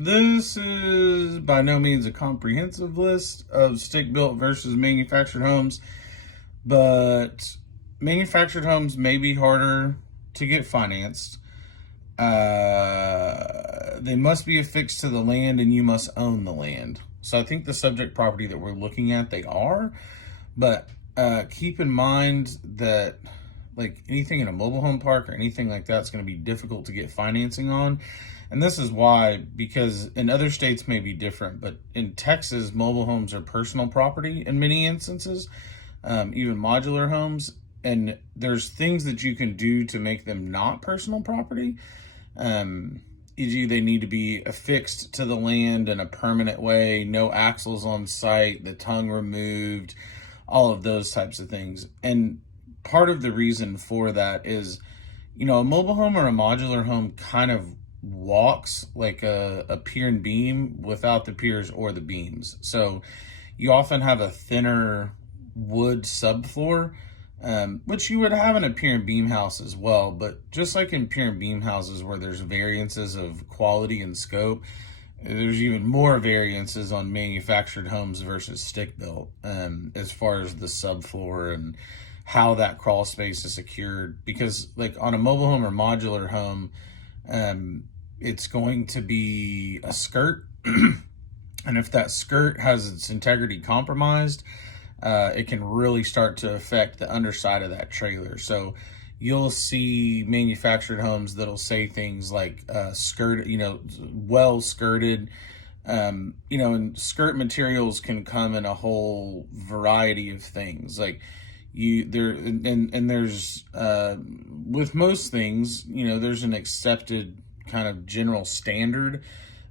This is by no means a comprehensive list of stick-built versus manufactured homes, but manufactured homes may be harder to get financed. They must be affixed to the land and you must own the land. So I think the subject property that we're looking at, they are, but keep in mind that like anything in a mobile home park or anything like that's going to be difficult to get financing on. And this is why, because in other states may be different, but in Texas, mobile homes are personal property in many instances, even modular homes. And there's things that you can do to make them not personal property. E.g., they need to be affixed to the land in a permanent way, no axles on site, the tongue removed, all of those types of things. And part of the reason for that is, a mobile home or a modular home kind of walks like a pier and beam without the piers or the beams. So you often have a thinner wood subfloor, which you would have in a pier and beam house as well. But just like in pier and beam houses where there's variances of quality and scope, there's even more variances on manufactured homes versus stick built, as far as the subfloor and how that crawl space is secured. Because like on a mobile home or modular home, it's going to be a skirt. And if that skirt has its integrity compromised, it can really start to affect the underside of that trailer. So you'll see manufactured homes that'll say things like well skirted, and skirt materials can come in a whole variety of things. Like there's with most things, there's an accepted kind of general standard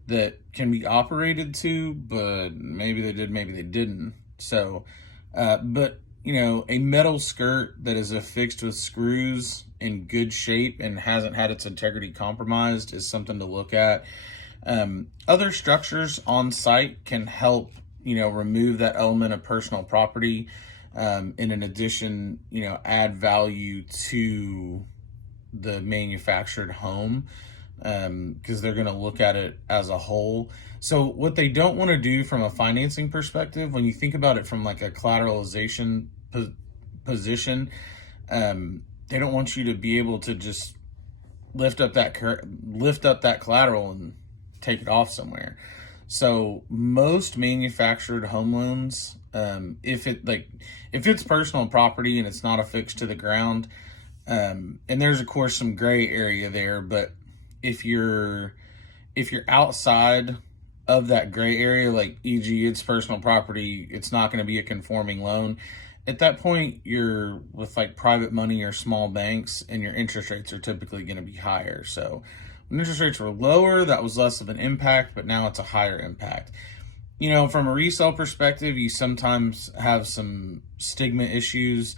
that can be operated to, but maybe they did, maybe they didn't. So, but a metal skirt that is affixed with screws in good shape and hasn't had its integrity compromised is something to look at. Other structures on site can help, remove that element of personal property, in an addition, add value to the manufactured home, because they're going to look at it as a whole. So what they don't want to do from a financing perspective, when you think about it from like a collateralization position, they don't want you to be able to just lift up that collateral and take it off somewhere. So most manufactured home loans, if it's personal property and it's not affixed to the ground, and there's of course some gray area there, but if you're outside of that gray area, like e.g. it's personal property, it's not going to be a conforming loan. At that point, you're with like private money or small banks, and your interest rates are typically going to be higher. So when interest rates were lower, that was less of an impact, but now it's a higher impact. From a resale perspective, you sometimes have some stigma issues.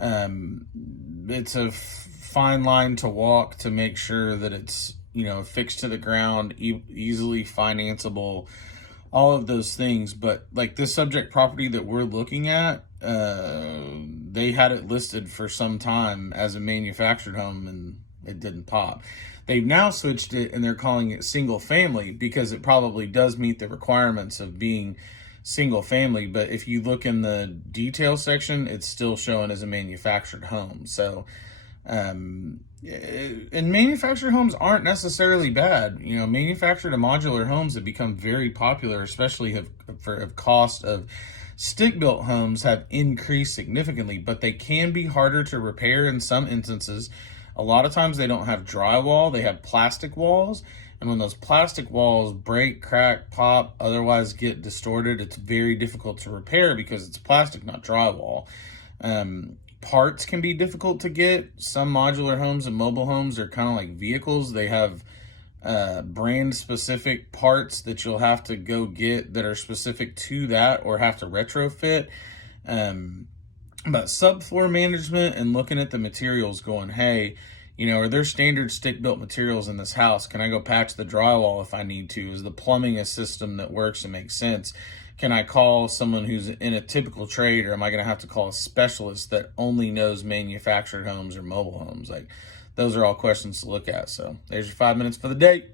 It's a fine line to walk to make sure that it's, fixed to the ground, easily financeable, all of those things. But like this subject property that we're looking at, they had it listed for some time as a manufactured home and it didn't pop. They've now switched it and they're calling it single family because it probably does meet the requirements of being single family. But if you look in the detail section, it's still showing as a manufactured home. So, and manufactured homes aren't necessarily bad. Manufactured and modular homes have become very popular, especially for cost of stick-built homes have increased significantly, but they can be harder to repair in some instances. A lot of times they don't have drywall, they have plastic walls. And when those plastic walls break, crack, pop, otherwise get distorted, it's very difficult to repair because it's plastic, not drywall. Parts can be difficult to get. Some modular homes and mobile homes are kind of like vehicles. They have brand specific parts that you'll have to go get that are specific to that or have to retrofit. But subfloor management and looking at the materials going, hey, are there standard stick-built materials in this house? Can I go patch the drywall if I need to? Is the plumbing a system that works and makes sense? Can I call someone who's in a typical trade, or am I going to have to call a specialist that only knows manufactured homes or mobile homes? Like, those are all questions to look at. So there's your 5 minutes for the day.